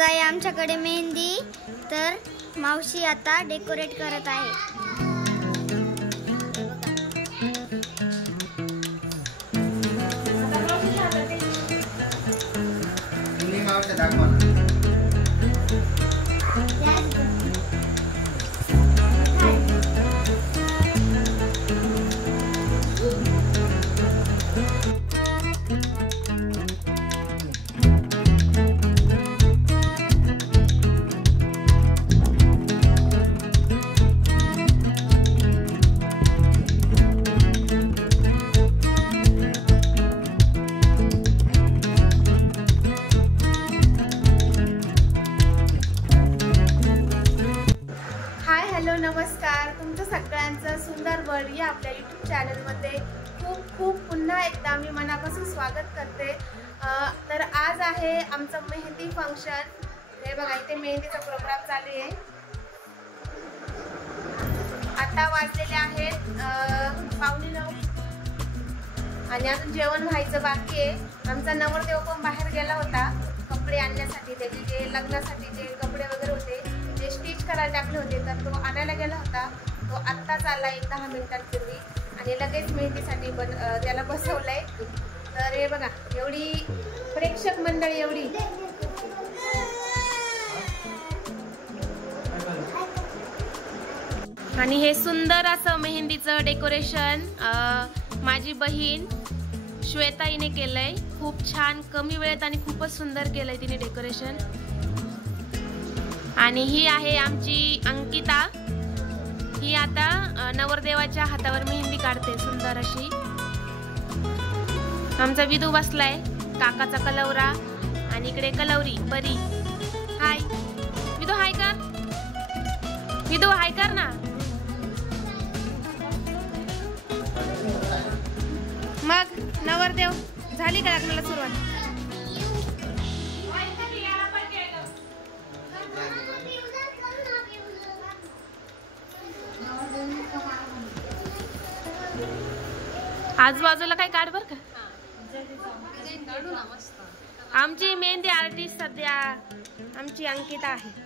आज आहे आमच्याकडे मेहंदी, तर मावशी आता डेकोरेट करत आहे। नमस्कार, तुमचं सगळ्यांचं सुंदर वर्ल्ड या आपल्या यूट्यूब चॅनलमध्ये खूप खूप पुन्हा एकदा मी मनापासून स्वागत करते। तर आज आहे आमचं मेहंदी फंक्शन। हे बघा, इथे मेहंदीचा प्रोग्राम चालू आहे। आता वाजलेले आहेत 8:45 आणि अजून जेवण व्हायचं बाकी आहे। आमचा नवरदेव पण बाहेर गेला होता कपडे आणण्यासाठी, त्याचे जे लग्नासाठी जे कपडे वगैरे होते जे स्टिच करायला टाकले होते, तर तो आणायला गेला होता। तो आत्ताच आला 10 मिनिटांपूर्वी आणि लगेच मेहंदीसाठी त्याला बसवलंय। तर हे बघा, एवढी प्रेक्षक मंडळी, एवढी आणि हे सुंदर असं मेहंदीचं डेकोरेशन माझी बहीण श्वेता हिने केलंय। खूप छान, कमी वेळेत आणि खूपच सुंदर केलंय तिने डेकोरेशन। आणि ही आहे आमची अंकिता, ही आता नवरदेवाच्या हातावर मेहंदी काढते सुंदर अशी। आमचा विदू बसलाय, काकाचा कलवरा आणि इकडे कलवरी परी। हाय विदू, हाय कर विदू, हाय कर ना। मग नवरदेव झाली का लग्नाला सुरुवात? आजूबाजूला काय काढ बर का। आमची मेहंदी आर्टिस्ट सध्या आमची अंकिता आहे।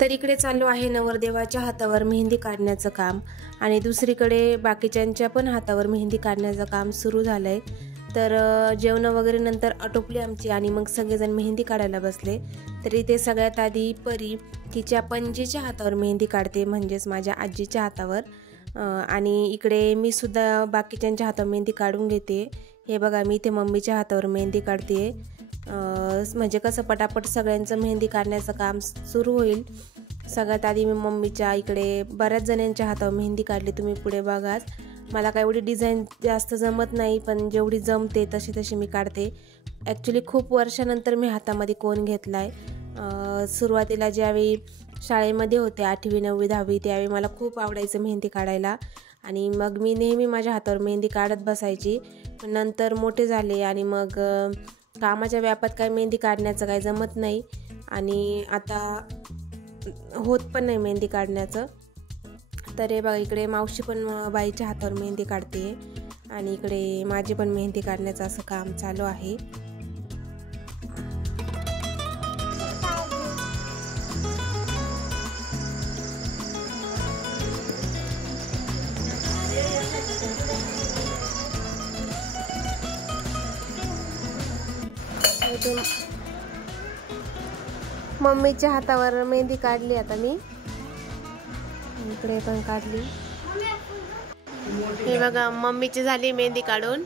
तर इकडे चालू आहे नवरदेवाच्या हातावर मेहंदी काढण्याचं काम आणि दुसरीकडे बाकीच्यांच्या पण हातावर मेहंदी काढण्याचं काम सुरू झालंय। तर जेवण वगैरे नंतर आटोपली आमची आणि मग सगळेजण मेहंदी काढायला बसले। तर इथे सगळ्यात आधी परी तिच्या पणजीच्या हातावर मेहंदी काढते, म्हणजेच माझ्या आजीच्या हातावर। आणि इकडे मी सुद्धा बाकीच्यांच्या हातावर मेहंदी काढून घेते। हे बघा, मी इथे मम्मीच्या हातावर मेहंदी काढते, म्हणजे कसं पटापट सगळ्यांचं मेहंदी काढण्याचं काम सुरू होईल। सगळ्यात आधी मी मम्मीच्या, इकडे बऱ्याच जणांच्या हातावर मेहंदी काढली, तुम्ही पुढे बघाच। मला काय एवढी डिझाईन जास्त जमत नाही, पण जेवढी जमते तशी मी काढते। ॲक्च्युली खूप वर्षानंतर मी हातामध्ये कोन घेतला आहे। सुरुवातीला ज्यावेळी शाळेमध्ये होते 8वी 9वी 10वी, त्यावेळी मला खूप आवडायचं मेहंदी काढायला आणि मग मी नेहमी माझ्या हातावर मेहंदी काढत बसायची। पण नंतर मोठे झाले आणि मग कामाच्या व्यापात काय मेहंदी काढण्याचं काय जमत नाही आणि आता होत पण नाही मेहंदी काढण्याचं। तर हे बघा, इकडे मावशी पण बाईच्या हातावर मेहंदी काढते आणि इकडे माझी पण मेहंदी काढण्याचं असं काम चालू आहे। मम्मीच्या हातावर मेहंदी काढली आता मी, इकडे पण काढली। हे बघा, मम्मीची झाली मेहंदी काढून।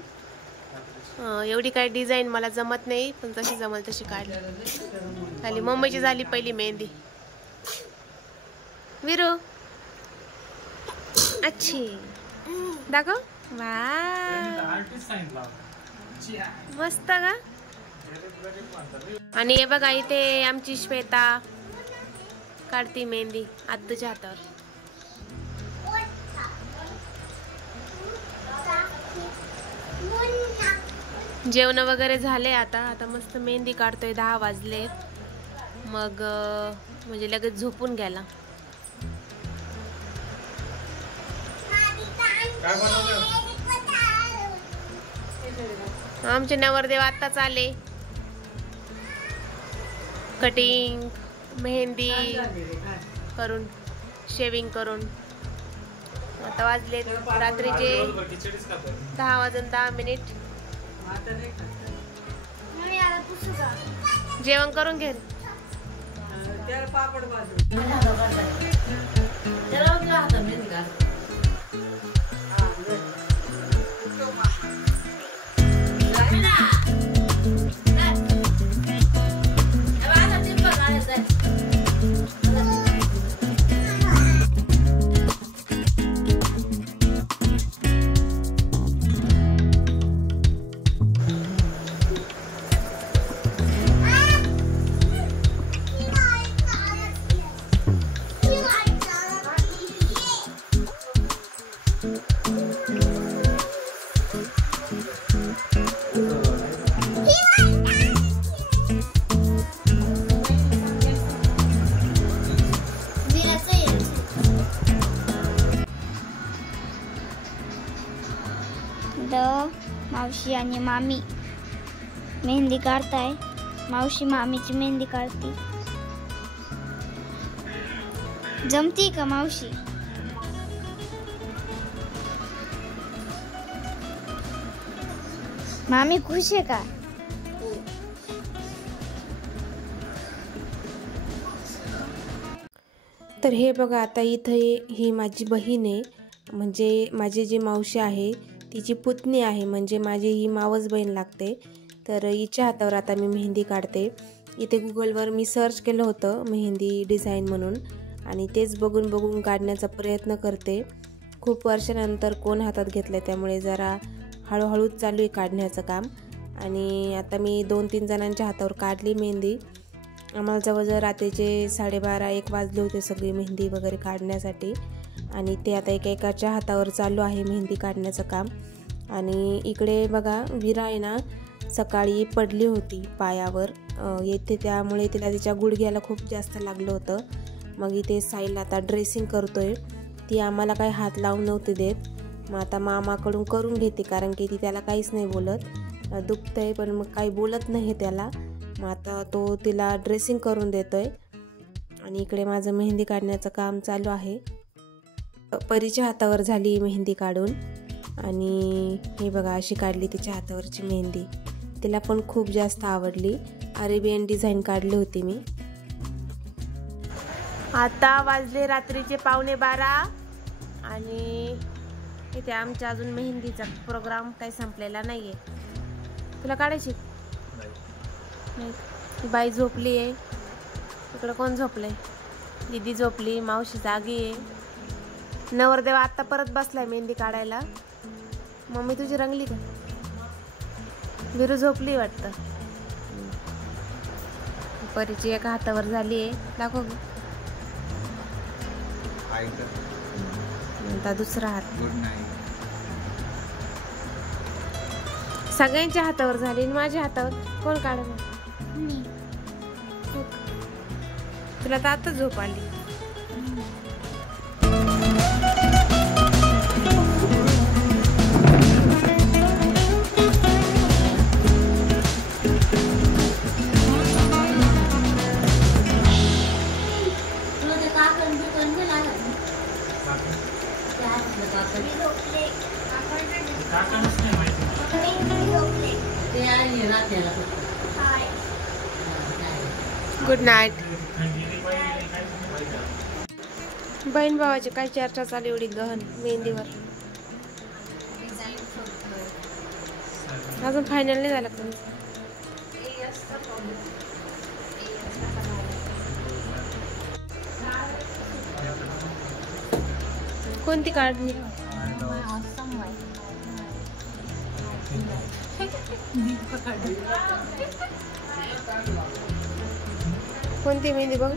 एवढी काय डिझाईन मला जमत नाही, पण जशी जमल तशी काढली। झाली मम्मीची झाली पहिली मेहंदी। विरू अच्छी दाखव, मस्त का? आणि हे बघा इथे आमची श्वेता काढती मेहंदी आत्तूच्या हातावर. जेवण वगैरे झाले. आता मस्त मेहंदी काढतोय. 10 वाजले. मग म्हणजे लगेच झोपून गेला. आमचे नवरदेव आत्ताच आले. कटिंग मेहंदी करून शेविंग करून आता वाजले रात्रीचे 10:10. जेवण करून घे. मावशी आणि मामी मेहंदी काढताय. मावशी मामीची मेहंदी काढती. जमती का मावशी? मामी खुश आहे का? तर हे बघा आता इथे ही माझी बहीण आहे. म्हणजे माझी जी मावशी आहे तिची पुतणी आहे. म्हणजे माझी ही मावस बहीण लागते. तर हिच्या हातावर आता मी मेहंदी काढते. इथे गुगलवर मी सर्च केलं होतं मेहंदी डिझाईन म्हणून आणि तेच बघून काढण्याचा प्रयत्न करते. खूप वर्षानंतर कोण हातात घेतलं त्यामुळे जरा हळूहळूच चालू आहे काढण्याचं काम. आणि आता मी 2-3 जणांच्या हातावर काढली मेहंदी. आम्हाला जवळजवळ रात्रीचे 12:30-1 वाजले होते सगळी मेहंदी वगैरे काढण्यासाठी. आणि ते आता एकेकाच्या हातावर चालू आहे मेहंदी काढण्याचं काम. आणि इकडे बघा विरा आहे ना सकाळी पडली होती पायावर येथे, त्यामुळे तिला तिच्या गुडघ्याला खूप जास्त लागलं होतं. मग इथे साईला आता ड्रेसिंग करतोय. ती आम्हाला काही हात लावून नव्हते देत. मग आता मामाकडून करून घेते कारण की ती त्याला काहीच नाही बोलत. दुखतंय पण मग काही बोलत नाही त्याला. मग आता तो तिला ड्रेसिंग करून देतोय. आणि इकडे माझं मेहंदी काढण्याचं काम चालू आहे. परीच्या हातावर झाली मेहंदी काढून. आणि हे बघा अशी काढली तिच्या हातावरची मेहंदी. तिला पण खूप जास्त आवडली. अरेबियन डिझाईन काढली होती मी. आता वाजले रात्रीचे 11:15 आणि इथे आमच्या अजून मेहंदीचा प्रोग्राम काही संपलेला नाहीये. तुला काढायची नाही? बाई झोपली आहे. इकडं कोण झोपलंय? दीदी झोपली. मावशी जागी आहे. नवरदेव आत्ता परत बसलाय मेहंदी काढायला. मम्मी तुझी रंगली का? विरू झोपली वाटतं. परीची एका हातावर झाली आहे. दाखव ग. आता दुसरा हात. सगळ्यांच्या हातावर झाली. माझ्या हातावर कोण काढत? तुला तर आता झोप आली. Good night. बहीण भावाची काय चर्चा चालू एवढी गहन मेहंदीवर? अजून फायनल नाही झालं का? कोणती काढणी? कोणती मेहंदी बघ.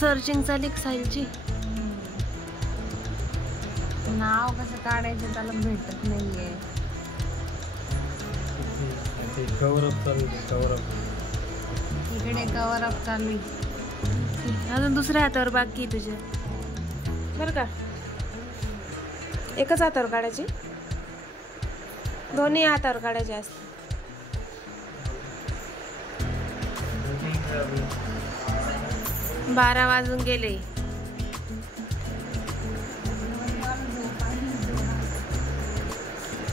सर्चिंग चालली साईलची. नाव कसं काढायचं त्याला भेटत नाहीये. इकडे कवर अप चालू आहे. अजून दुसऱ्या हातावर बाकी आहे तुझ्या बरं का. एकच हातावर काढायची, दोन्ही हातावर काढायचे असते. बारा वाजून गेले.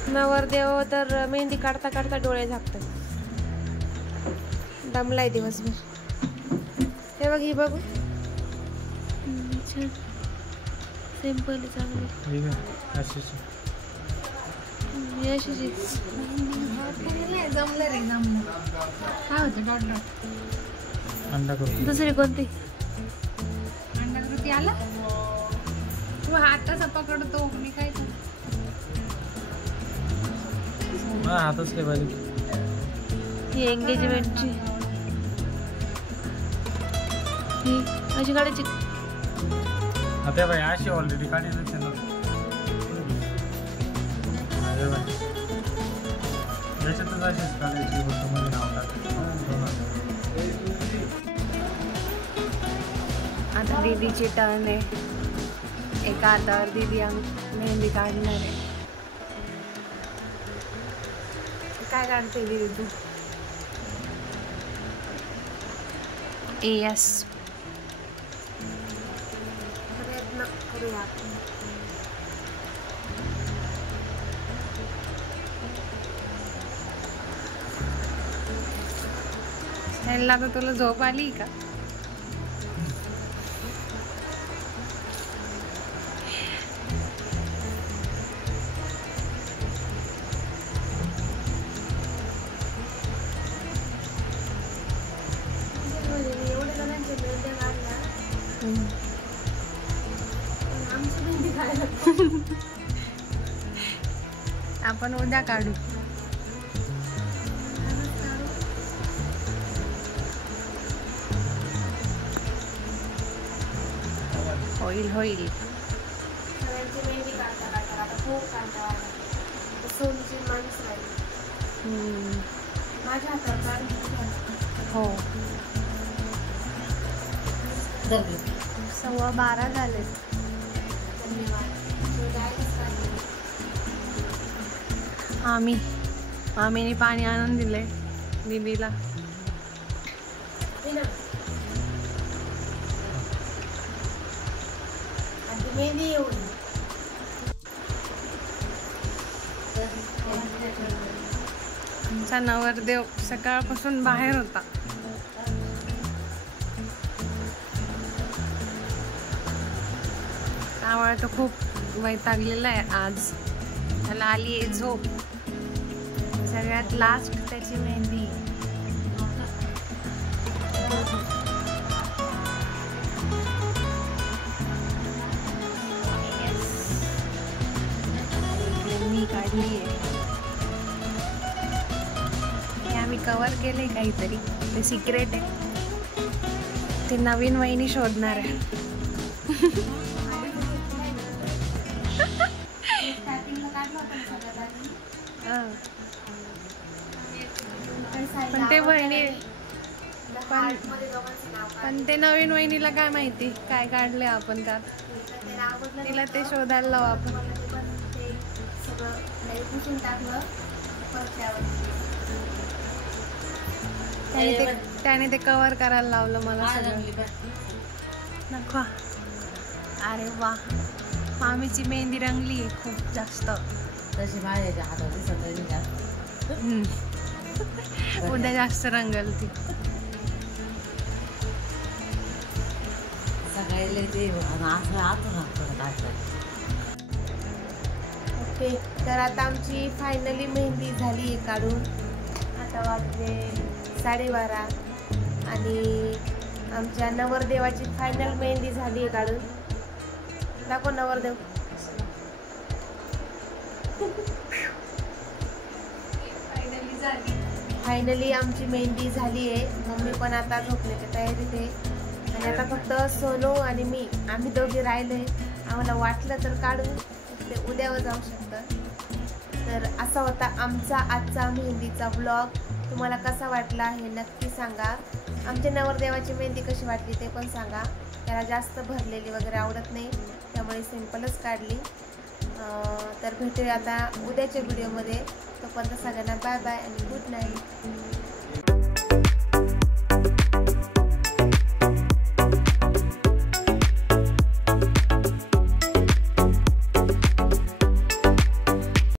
नवरदेव तर मेहंदी काढता काढता डोळे झाकतात. दमलाय दिवसभर. हे बघ, ही बघू सिंपल चांगली. जमलं रे, जमलं. काय होतं डॉट डॉट. दुसरी कोणती अंडाकृती आला. तू हात कसा पकडतो मी काय हातच काय पाहिजे. ही एंगेजमेंटची ही अशी काढायची. आता बाई अशी ऑलरेडी काढली ना. याच्यातच अशीच काढायची. आता दीदीची टर्न आहे. एका हातावर दीदी मेहंदी काढणार आहे. काय काढते दीदी तू. यस, प्रयत्न करूया आपण. ह्याला तर तुला झोप आली का. आपण उद्या काढू. होईल होईल. हो, 12:15 झाले. आम्हीने पाणी आणून दिले दीदीला. आमचा नवरदेव सकाळपासून बाहेर होता. त्यामुळे तो खूप वैतागलेला आहे आज. त्याला आली आहे झोप. सगळ्यात लास्ट त्याची मेहंदी. मी काढली आहे. हे आम्ही कव्हर केलंय काहीतरी. ते सिक्रेट आहे. ते नवीन वहिनी शोधणार आहे. पण ते वहिनी पण ते नवीन वहिनीला काय माहिती काय काढले आपण त्यात. तिला ते शोधायला लावू आपण. त्याने ते कव्हर करायला लावलं मला सगळं. नको. अरे वा, मामीची मेहंदी रंगली आहे खूप जास्त. तशी माझ्या हातात उद्या जास्त रंगल ती. ओके, तर आता आमची फायनली मेहंदी झाली आहे काढून. आता वाजले 12:30 आणि आमच्या नवरदेवाची फायनल मेहंदी झाली आहे काढून. दाखव नवरदेव. फायनली आमची मेहंदी झाली आहे. मम्मी पण आता झोपण्याच्या तयारीत आहे आणि आता फक्त सोनू आणि मी आम्ही दोघे राहिलोय. आम्हाला वाटलं तर काढू, ते उद्यावर जाऊ शकतं. तर असा होता आमचा आजचा मेहंदीचा ब्लॉग. तुम्हाला कसा वाटला हे नक्की सांगा. आमच्या नवरदेवाची मेहंदी कशी वाटली ते पण सांगा. त्याला जास्त भरलेली वगैरे आवडत नाही, त्यामुळे सिंपलच काढली. तर भेटूया आता उद्याच्या व्हिडिओमध्ये. तोपर्यंत सगळ्यांना बाय बाय आणि गुड नाईट.